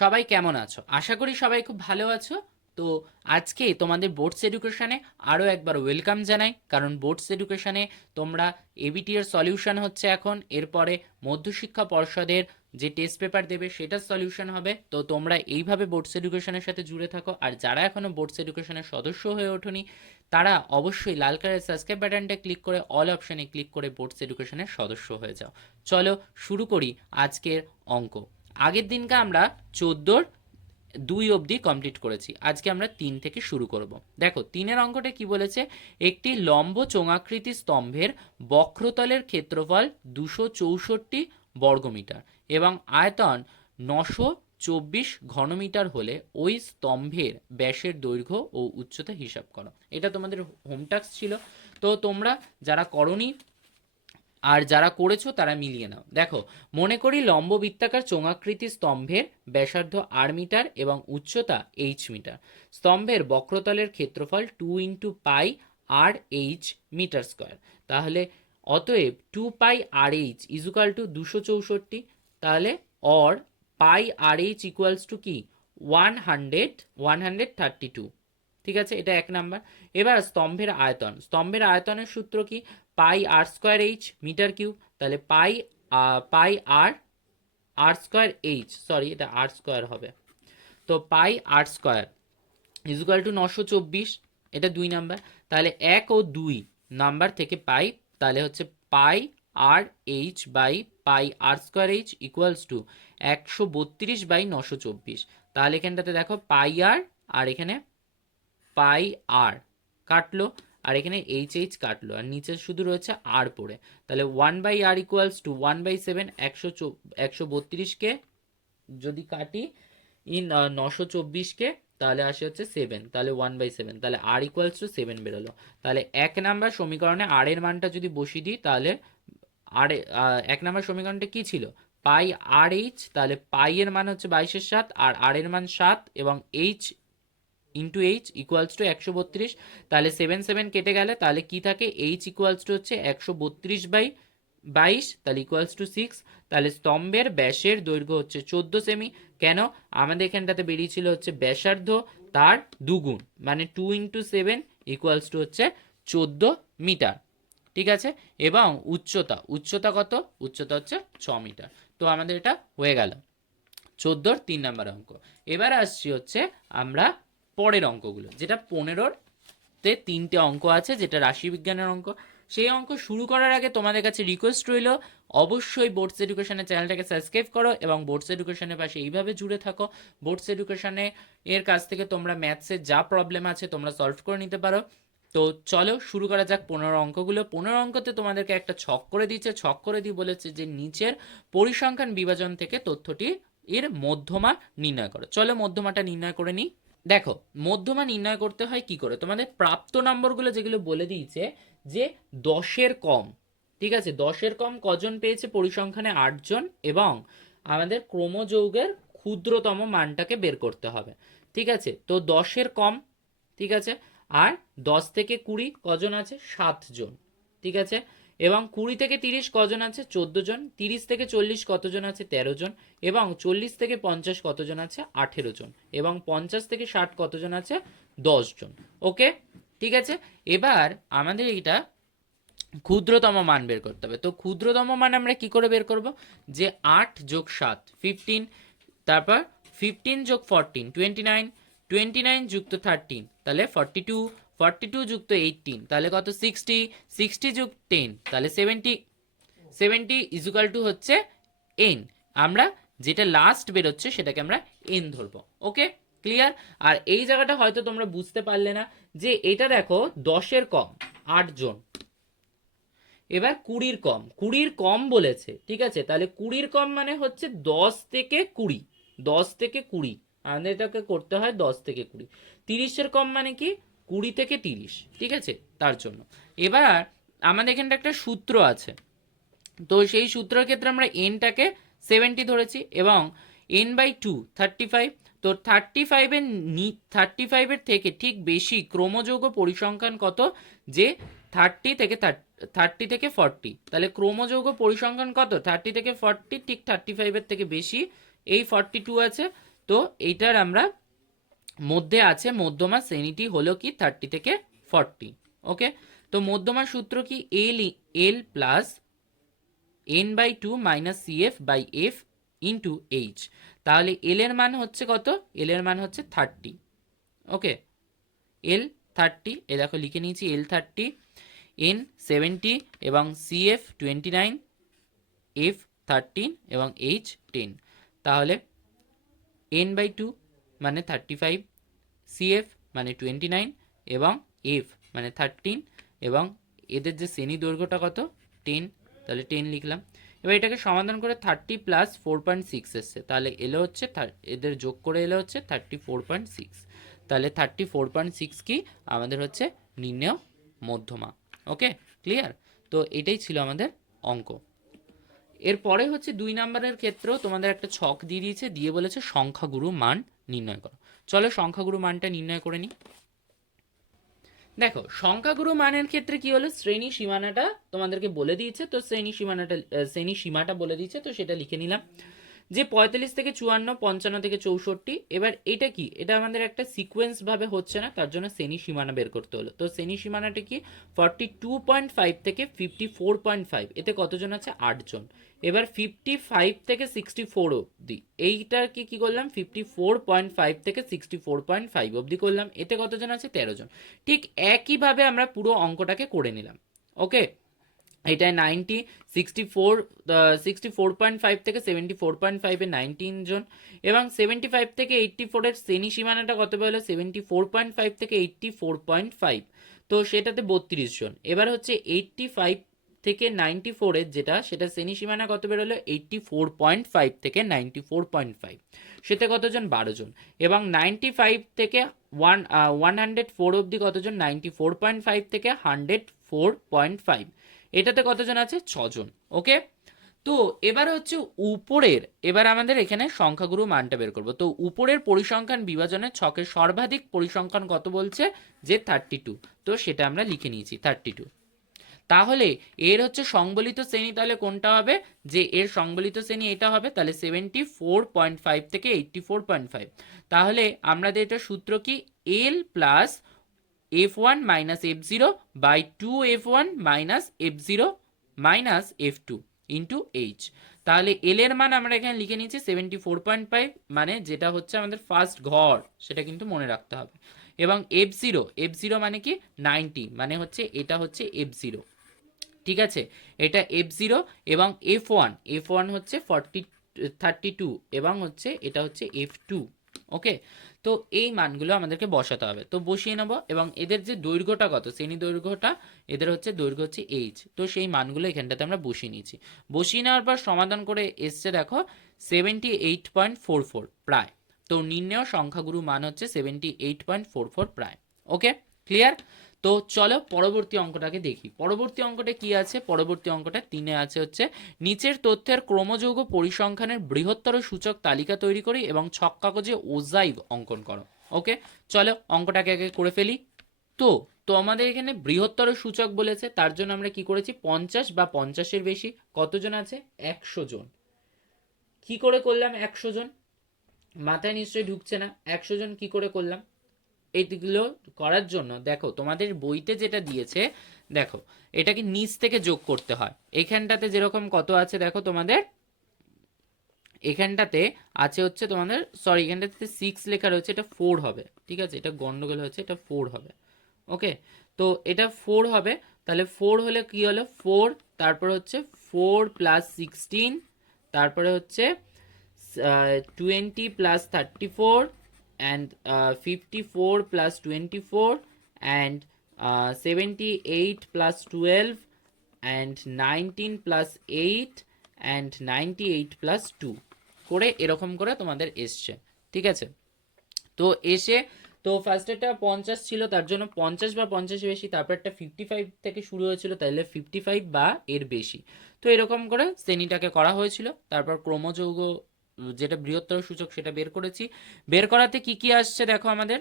সবাই কেমন আছো? আশা করি সবাই খুব ভালো আছো। তো আজকে তোমাদের বোর্ডস এডুকেশনে আরও একবার ওয়েলকাম জানাই, কারণ বোর্ডস এডুকেশনে তোমরা এবিটি এর সলিউশন হচ্ছে এখন, এরপরে মধ্যশিক্ষা পর্ষদের যে টেস্ট পেপার দেবে সেটার সলিউশন হবে। তো তোমরা এইভাবে বোর্ডস এডুকেশনের সাথে জুড়ে থাকো, আর যারা এখনও বোর্ডস এডুকেশনের সদস্য হয়ে ওঠোনি তারা অবশ্যই লাল কালারের সাবস্ক্রাইব বাটনটা ক্লিক করে অল অপশানে ক্লিক করে বোর্ডস এডুকেশনের সদস্য হয়ে যাও। চলো শুরু করি আজকের অঙ্ক। আগের দিনকে আমরা 14 2 অবধি কমপ্লিট করেছি, আজকে আমরা 3 থেকে শুরু করব। দেখো 3-এর অঙ্কটা কি বলেছে, একটি লম্ব চোঙাকৃতি স্তম্ভের বক্রতলের ক্ষেত্রফল 264 বর্গমিটার এবং আয়তন 924 ঘনমিটার হলে ওই স্তম্ভের ব্যাসের দৈর্ঘ্য ও উচ্চতা হিসাব করো। এটা তোমাদের হোম টাস্ক ছিল, তো তোমরা যারা করনি আর যারা করেছো তারা মিলিয়ে নাও। দেখো, মনে করি লম্ব বৃত্তাকার চোঙাকৃতি স্তম্ভের ব্যাসার্ধ আর মিটার এবং উচ্চতা এইচ মিটার। স্তম্ভের বক্রতলের ক্ষেত্রফল 2 into pi R H metre square. তাহলে অতএব 2 pi R H is equal to 264। তাহলে or pi R H equals to কি 132। ঠিক আছে, এটা এক নাম্বার। এবার স্তম্ভের আয়তন, স্তম্ভের আয়তনের সূত্র কি, পাই R square H metre cube. তাহলে পাই আর স্কোয়ার এইচ, সরি এটা আর স্কোয়ার হবে, তো পাই আর স্কোয়ার ইজুকাল টু 924, এটা 2 নাম্বার। তাহলে 1 ও 2 নাম্বার থেকে পাই, তাহলে হচ্ছে pi R H by pi R square H equals to 132/924। তাহলে এখানটাতে দেখো পাই আর এখানে পাই আর কাটলো, আর এখানে এইচ এইচ কাটলো, আর নিচে শুধু রয়েছে আর পড়ে। তাহলে 1/r ইকুয়ালস টু 1/7। 132কে যদি কাটি ইন 924কে, তাহলে আসে হচ্ছে 7, তাহলে 1/7, তাহলে আর ইকুয়ালস টু 7 বেরোলো। তাহলে 1 নাম্বার সমীকরণে আর এর মানটা যদি বসিয়ে দিই, তাহলে আর 1 নাম্বার সমীকরণটা কি ছিল, পাই আর এইচ, তাহলে পাই এর মান হচ্ছে 22/7 আর আর এর মান 7 এবং H into H equals two 132। তাহলে 7 কেটে গেলে তাহলে কি থাকে, এইচ ইকুয়ালস টু হচ্ছে 132/22, তাহলে ইকুয়ালস টু 6। তাহলে স্তম্ভের ব্যাসের দৈর্ঘ্য হচ্ছে 14 সেমি। কেন, আমাদের এখানটাতে বেরিয়েছিল হচ্ছে ব্যাসার্ধ তার দুগুণ, মানে 2 ইন্টু 7 ইকুয়ালস টু হচ্ছে 14 মিটার। ঠিক আছে, এবং উচ্চতা, উচ্চতা কত, উচ্চতা হচ্ছে 6 মিটার। তো আমাদের এটা হয়ে গেল 14-র 3 নাম্বার অঙ্ক। এবার আসছি হচ্ছে আমরা পরের অঙ্কগুলো, যেটা 15-তে 3টে অঙ্ক আছে, যেটা রাশিবিজ্ঞানের অঙ্ক। সেই অঙ্ক শুরু করার আগে তোমাদের কাছে রিকোয়েস্ট রইল, অবশ্যই বোর্ডস এডুকেশনের চ্যানেলটাকে সাবস্ক্রাইব করো এবং বোর্ডস এডুকেশনের পাশে এইভাবে জুড়ে থাকো। বোর্ডস এডুকেশনে এর কাছ থেকে তোমরা ম্যাথসের যা প্রবলেম আছে তোমরা সলভ করে নিতে পারো। তো চলো শুরু করা যাক 15 অঙ্কগুলো। 15 অঙ্কতে তোমাদেরকে একটা ছক করে দিয়েছে, ছক করে দিয়ে বলেছে যে নিচের পরিসংখ্যান বিভাজন থেকে তথ্যটি এর মধ্যমা নির্ণয় করো। চলো মধ্যমাটা নির্ণয় করে নিই। দেখো, মধ্যমা নির্ণয় করতে হয় কি করে, তোমাদের প্রাপ্ত নম্বরগুলো যেগুলো বলে দিয়েছে যে 10-এর কম, ঠিক আছে, 10-এর কম কজন পেয়েছে পরিসংখ্যানে 8 জন, এবং আমাদের ক্রমযৌগের ক্ষুদ্রতম মানটাকে বের করতে হবে। ঠিক আছে, তো 10-এর কম, ঠিক আছে, আর 10 থেকে 20 কজন আছে, 7 জন। ঠিক আছে, এবং 20 থেকে 30 কজন আছে, 14 জন। 30 থেকে 40 কতজন আছে, 13 জন। এবং 40 থেকে 50 কতজন আছে, 18 জন। এবং 50 থেকে 60 কতজন আছে, 10 জন। ওকে, ঠিক আছে। এবার আমাদের এটা ক্ষুদ্রতম মান বের করতে হবে। তো ক্ষুদ্রতম মান আমরা কি করে বের করব, যে 8 যোগ 7 15, তারপর 15 যোগ 14 29, 29 যুক্ত 13 তাহলে 42, 42 যুক্ত 18 তাহলে কত 60, 60 যুক্ত 10 তাহলে 70, 70 ইজুকাল টু হচ্ছে n। আমরা যেটা লাস্ট বেরোচ্ছে সেটাকে আমরা n ধরবো। ওকে, ক্লিয়ার। আর এই জায়গাটা হয়তো তোমরা বুঝতে পারলে না, যে এটা দেখো 10-এর কম 8 জন, এবার 20-র কম, 20-র কম বলেছে, ঠিক আছে, তাহলে 20-র কম মানে হচ্ছে 10 থেকে 20, 10 থেকে 20, আমাদের এটাকে করতে হয় 10 থেকে 20। 30-এর কম মানে কি 20 থেকে 30, ঠিক আছে, তার জন্য। এবার আমাদের এখানটা একটা সূত্র আছে, তো সেই সূত্রের ক্ষেত্রে আমরা এনটাকে 70 ধরেছি এবং n/2 35। তো 35-এর থেকে ঠিক বেশি ক্রমযৌগ পরিসংখ্যান কত, যে 30 থেকে 40, তাহলে ক্রমযৌগ পরিসংখ্যান কত, 30 থেকে 40, ঠিক 35-এর থেকে বেশি এই 42 আছে, তো এইটার আমরা মধ্যে আছে মধ্যমা শ্রেণীটি হলো কি 30 থেকে 40। ওকে, তো মধ্যমার সূত্র কি L plus N by two minus CF by F into H. তাহলে এল এর মান হচ্ছে কত? এল এর মান হচ্ছে 30। ওকে, এল 30, এ দেখো লিখে নিয়েছি এল 30, এন 70 এবং সিএফ 29, এফ 13 এবং এইচ 10। তাহলে এন বাই টু মানে 35, সিএফ মানে 29 এবং এফ মানে 13 এবং এদের যে শ্রেণী দৈর্ঘ্যটা কত? 10। তাহলে 10 লিখলাম। এবার এটাকে সমাধান করে 30 প্লাস 4.6 এসছে, তাহলে এলো হচ্ছে এদের যোগ করে এলো হচ্ছে 34.6। তাহলে 34.6 কি আমাদের হচ্ছে নির্ণেয় মধ্যমা। ওকে, ক্লিয়ার? তো এটাই ছিল আমাদের অঙ্ক। এরপরে হচ্ছে 2 নম্বরের ক্ষেত্রেও তোমাদের একটা ছক দিয়ে দিয়েছে, দিয়ে বলেছে সংখ্যাগুরু মান নির্ণয় করো। চলো সংখ্যাগুরু মানটা নির্ণয় করে নিই। দেখো সংখ্যাগুরু মানের ক্ষেত্রে কি হলো, শ্রেণী সীমানাটা তোমাদেরকে বলে দিয়েছে, তো শ্রেণী সীমাটা বলে দিয়েছে, তো সেটা লিখে নিলাম যে 45 থেকে 54, 55 থেকে 64। এবার এটা কি, এটা আমাদের একটা সিকোয়েন্স ভাবে হচ্ছে না, তার জন্য শ্রেণী সীমানা বের করতে হলো। তো শ্রেণী সীমানাটা কি 42.5 থেকে 54.5, এতে কতজন আছে? 8 জন। এবার 55 থেকে 64 অবধি, এইটার কি করলাম 54.5 থেকে 64.5 অবধি করলাম, এতে কতজন আছে? 13 জন। ঠিক একইভাবে আমরা পুরো অঙ্কটাকে করে নিলাম। ওকে, এটায় 90, 64.5 থেকে 74.5 এ 19 জন এবং 75 থেকে 84 এর শ্রেণী সীমানাটা কত হলো? 74.5 থেকে 84.5, তো সেটাতে 32 জন। এবার হচ্ছে 85 থেকে 94 এর যেটা, সেটা শ্রেণী সীমানা কত বেরোলো? 84.5 থেকে 94.5, সেটা কতজন? 12 জন। এবং 95 থেকে 104 অবধি কতজন? 94.5 থেকে 104.5, এটাতে কতজন আছে? 6 জন। ওকে, তো এবার হচ্ছে উপরের, এবার আমাদের এখানে সংখ্যাগুরু মানটা বের করব। তো উপরের পরিসংখ্যান বিভাজনের ছকের সর্বাধিক পরিসংখ্যান কত বলছে? যে 32, তো সেটা আমরা লিখে নিয়েছি 32। তাহলে এর হচ্ছে সংবলিত শ্রেণী, তাহলে কোনটা হবে? যে এর সংবলিত শ্রেণী এটা হবে, তাহলে 74.5 থেকে 84.5। তাহলে আমাদের এটা সূত্র কি? L plus f1 minus f0 by 2f1 minus f0 minus f2 into H. তাহলে এল এর মান আমরা এখানে লিখে নিচ্ছি 74.5, মানে যেটা হচ্ছে আমাদের ফার্স্ট ঘর, সেটা কিন্তু মনে রাখতে হবে। এবং f0 মানে কি 90, মানে হচ্ছে এটা হচ্ছে f0। ঠিক আছে, এটা f0 এবং f1 হচ্ছে 32 এবং হচ্ছে এটা হচ্ছে f2। ওকে, তো এই মানগুলো আমাদেরকে বসাতে হবে, তো বসিয়ে নেব। এবং এদের যে দৈর্ঘ্যটা কত, শ্রেণী দৈর্ঘ্যটা এদের হচ্ছে দৈর্ঘ্য হচ্ছে এইচ, তো সেই মানগুলো এখানটাতে আমরা বসিয়ে নিয়েছি। বসিয়ে নেওয়ার পর সমাধান করে এসছে দেখো 78.44 প্রায়। তো নির্ণেয় সংখ্যাগুরু মান হচ্ছে 78.44 প্রায়। ওকে, ক্লিয়ার? তো চলো পরবর্তী অঙ্কটাকে দেখি। পরবর্তী অঙ্কটা কি আছে? পরবর্তী অঙ্কটা 3 আছে হচ্ছে নিচের তথ্যের ক্রমযৌগ পরিসংখ্যানের বৃহত্তর সূচক তালিকা তৈরি করি এবং ছক কাগজে ওজাইভ অঙ্কন করো। ওকে, চলো অঙ্কটাকে আগে করে ফেলি। তো তো আমাদের এখানে বৃহত্তর সূচক বলেছে, তার জন্য আমরা কি করেছি 50 বা 50-এর বেশি কতজন আছে? 100 জন। কি করে করলাম 100 জন? মাথায় নিশ্চয়ই ঢুকছে না 100 জন কি করে করলাম। এইগুলো করার জন্য দেখো তোমাদের বইতে যেটা দিয়েছে, দেখো এটাকে নিচ থেকে যোগ করতে হয়। এখানটাতে যেরকম কত আছে দেখো তোমাদের, এখানটাতে আছে হচ্ছে তোমাদের, সরি এখানটাতে 6 লেখা রয়েছে, এটা 4 হবে। ঠিক আছে, এটা গন্ডগোল হয়েছে, এটা 4 হবে। ওকে, তো এটা 4 হবে। তাহলে 4 হলে কি হলো? 4, তারপর হচ্ছে 4 প্লাস 16, তারপরে হচ্ছে 20 plus 34 and 54 plus 24 and 78 plus 12 and 19 plus 8 and 98 plus 2 করে এরকম করে তোমাদের এসছে। ঠিক আছে, তো এসে তো ফার্স্ট একটা 50 ছিল, তার জন্য 50 বা 50 বেশি, তারপর একটা 55 থেকে শুরু হয়েছিল, তাহলে 55 বা এর বেশি। তো এরকম করে শ্রেণীটাকে করা হয়েছিল। তারপর ক্রমযৌগ যেটা বৃহত্তর সূচক সেটা বের করেছি। বের করাতে কি কি আসছে দেখো আমাদের,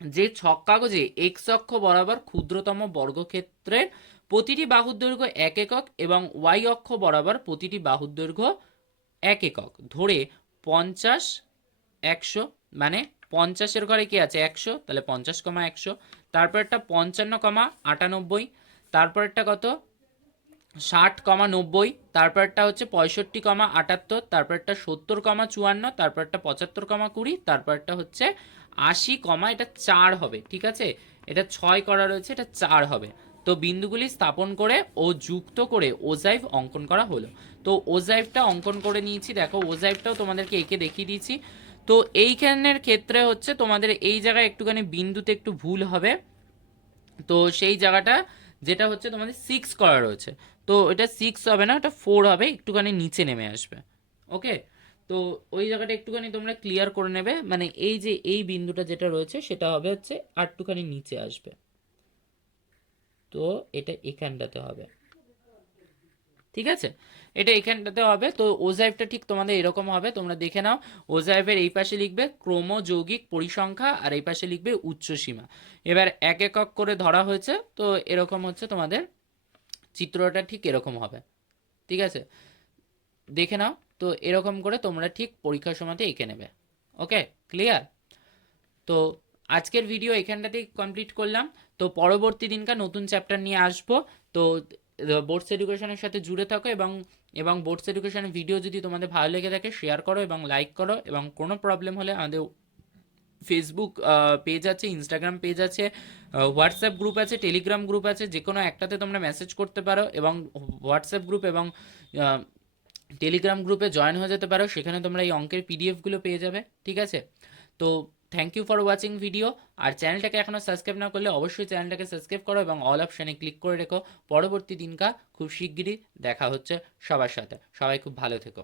যে ছক কাগজে এক্স অক্ষ বরাবর ক্ষুদ্রতম বর্গক্ষেত্রের প্রতিটি বাহুর দৈর্ঘ্য 1 একক এবং ওয়াই অক্ষ বরাবর প্রতিটি বাহুর দৈর্ঘ্য 1 একক ধরে 50 100, মানে 50-এর ঘরে কি আছে 100, তাহলে 50, 100। তারপরটা 55, 98। তারপরটা কত 60, 90। তারপরটা হচ্ছে 65, 78। তারপরটা 70, 54। তারপরটা 75, 20। তারপরটা হচ্ছে 80, এটা 4 হবে, ঠিক আছে। এটা 6 করা রয়েছে, এটা 4 হবে। তো বিন্দুগুলি স্থাপন করে ও যুক্ত করে ওজাইভ অঙ্কন করা হলো। তো ওজাইভটা অঙ্কন করে নিয়েছি, দেখো ওজাইভটাও তোমাদেরকে এঁকে দেখিয়ে দিয়েছি। তো এইখানের ক্ষেত্রে হচ্ছে তোমাদের এই জায়গায় একটুখানি বিন্দুতে একটু ভুল হবে। তো সেই জায়গাটা যেটা হচ্ছে তোমাদের 6 করা রয়েছে, তো এটা 6 হবে না, এটা 4 হবে, একটুখানি নিচে নেমে আসবে। ওকে, তো ওই জায়গাটা একটুখানি তোমরা ক্লিয়ার করে নেবে, মানে এই যে এই বিন্দুটা যেটা রয়েছে সেটা হবে হচ্ছে আর একটুখানি নিচে আসবে। তো এটা এখানটাতে হবে, ঠিক আছে, এটা এখানটাতে হবে। তো ওজাইভটা ঠিক তোমাদের এরকম হবে, তোমরা দেখে নাও। ওজাইভের এই পাশে লিখবে ক্রোমোযৌগিক পরিসংখ্যা আর এই পাশে লিখবে উচ্চসীমা। এবার এক একক করে ধরা হয়েছে, তো এরকম হচ্ছে তোমাদের চিত্রটা ঠিক এরকম হবে, ঠিক আছে, দেখে নাও। তো এরকম করে তোমরা ঠিক পরীক্ষার সময়তে এঁকে নেবে। ওকে, ক্লিয়ার? তো আজকের ভিডিও এখানটাতেই কমপ্লিট করলাম। তো পরবর্তী দিনকার নতুন চ্যাপ্টার নিয়ে আসবো। তো বোর্ডস এডুকেশনের সাথে জুড়ে থাকো, এবং বোর্ডস এডুকেশনের ভিডিও যদি তোমাদের ভালো লেগে থাকে শেয়ার করো এবং লাইক করো, এবং কোনো প্রবলেম হলে আমাদের ফেসবুক পেজ আছে, ইনস্টাগ্রাম পেজ আছে, হোয়াটসঅ্যাপ গ্রুপ আছে, টেলিগ্রাম গ্রুপ আছে, যে কোনো একটাতে তোমরা মেসেজ করতে পারো, এবং হোয়াটসঅ্যাপ গ্রুপ এবং টেলিগ্রাম গ্রুপে জয়েন হয়ে যেতে পারো, সেখানে তোমরা এই অঙ্কের পিডিএফগুলো পেয়ে যাবে, ঠিক আছে। তো thank you for watching video. আর চ্যানেলটাকে এখনও সাবস্ক্রাইব না করলে অবশ্যই চ্যানেলটাকে সাবস্ক্রাইব করো এবং অল অপশানে ক্লিক করে রেখো। পরবর্তী দিনকা খুব শিগগিরই দেখা হচ্ছে সবার সাথে। সবাই খুব ভালো থেকো।